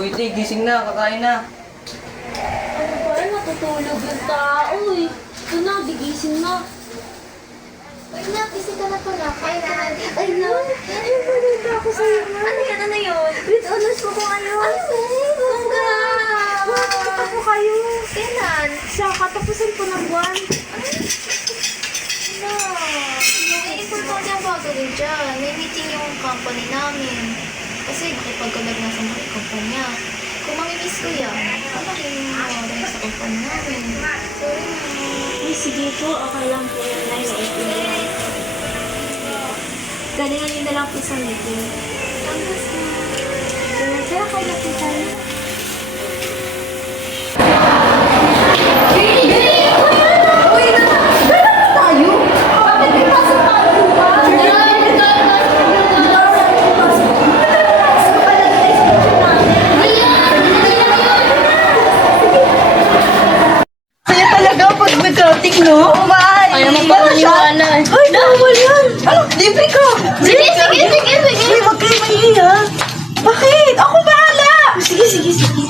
Uy, Tay, gising na, kakain na. Ano ba? Natutulog yung tao eh. Ito na, gigising na. Ay, na, gising ka na pala. Kain ka na. Ay na, ay maganda ako sa'yo na. Ano yan? Ano yun? With honors mo ko ngayon. Ay, congrats! Makikita ko kayo. Kailan? Sa katapusan po ng buwan. No. May importante ang gagawin dyan. May meeting yung company namin. Kasi nakipag-collab na sa mga kumpanya. Kung mamimiss ko yan, pamakin mo rin sa kumpanya namin. Sorry na. Ay, sige po. Okay lang po yan. Nice meeting lang. Galingan niyo na lang po sa meeting. Congrats na. Kaya kayo na po tayo. Kaya talaga pag nag-outing, no? Umay! Ayaw mo pa maniwala eh. Ay, bawal yan! Ano? Libre ko! Sige, sige, sige, sige. Uy, wag kayo mahiya. Bakit? Ako bahala! Sige, sige, sige.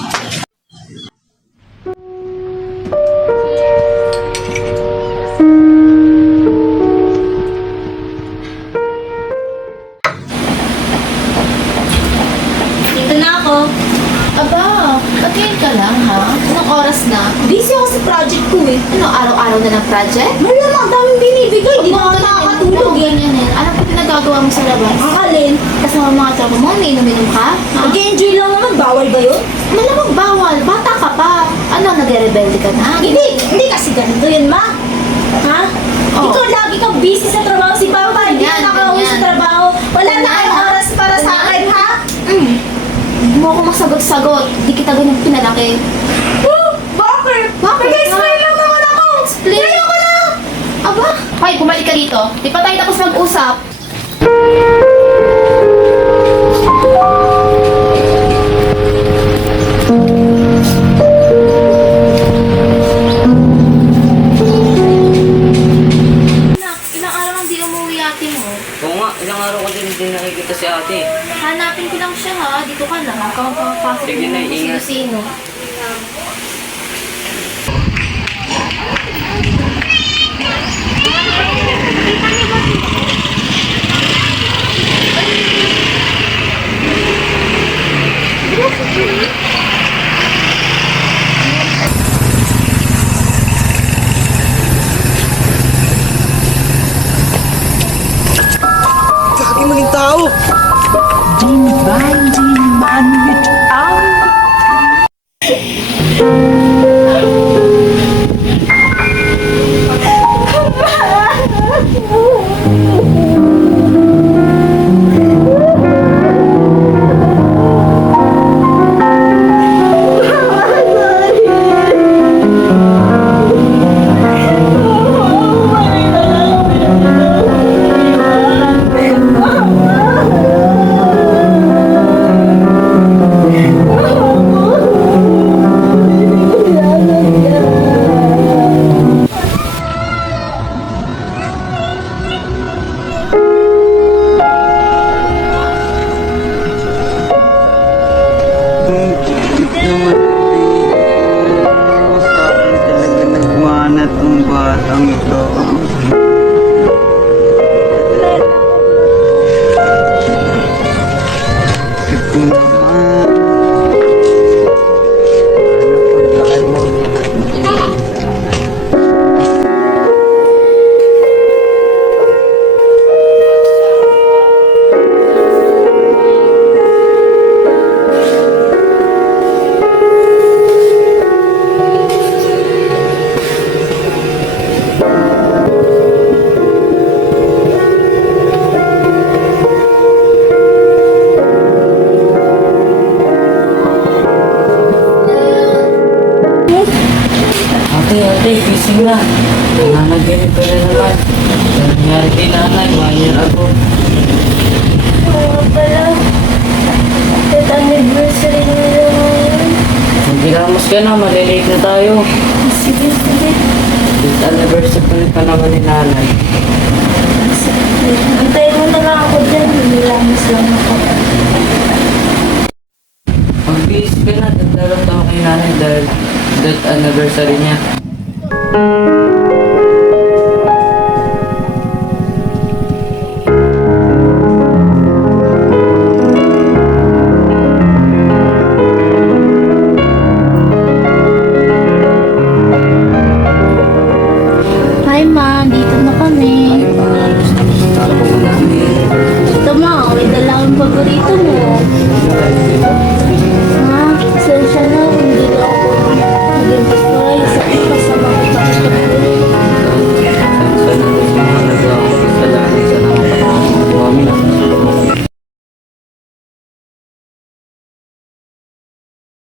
Dito na ako. Aba, pagkain ka lang ha? Anong oras na? Busy ako sa project ko eh. Ano, araw-araw na ng project? Malamang daming binibigay. Hindi na ako nakakatulog eh. Yan yan. Alam ko pinagagawa mo sa labas. Akalin, Kasama mga tropa mo, may inom-inom ka? Ha? nag-enjoy lang naman. Bawal ba yun? Malamang bawal. Bata ka pa. Ano, nagre-rebelde ka na? Hindi kasi ganito yun, ma. Ha? Oh. Ikaw lagi kang busy sa trabaho. Si Papa, hindi Ganyan, ka nakauwi sa ganyan. trabaho. Wala na Ganyan, kayong ha? oras para sa Ganyan. akin, ha? Hindi mo ako masagot-sagot. Di kita ganyan pinalaki. Bakit? Bakit? Nag-explain lang naman ako. Explain. Ayoko na. Aba, hoy, bumalik ka dito. Di pa tayo tapos mag-usap. Anak, ilang araw ang di umuwi ate mo. Oo nga, ilang araw ko din nakikita si ate. Hanapin ko lang siya ha. Dito ka na. Huwag kang papasok Sige na, ng ingat. sino-sino. Lagi maging tao! Sa akin talaga nagmana tong batang ito. Ito naman. Ano paglakad mo? Ate, gising na. Nananaginip ka na naman. Nangyari kay nanay, 1 year ago. Oo pala. That anniversary nila ngayon. Magbilamos ka na, malilate na tayo. Sige, sige. This anniversary pa naman ni nanay. Antayin mo na lang ako dyan. Nilangis lang ako. Pag mag-iisip ka na. Dadalawang taon kay nanay dahil death anniversary niya. Hi ma, dito na kami. Gusto ko namin. Ito ma, may dala akong paborito mo.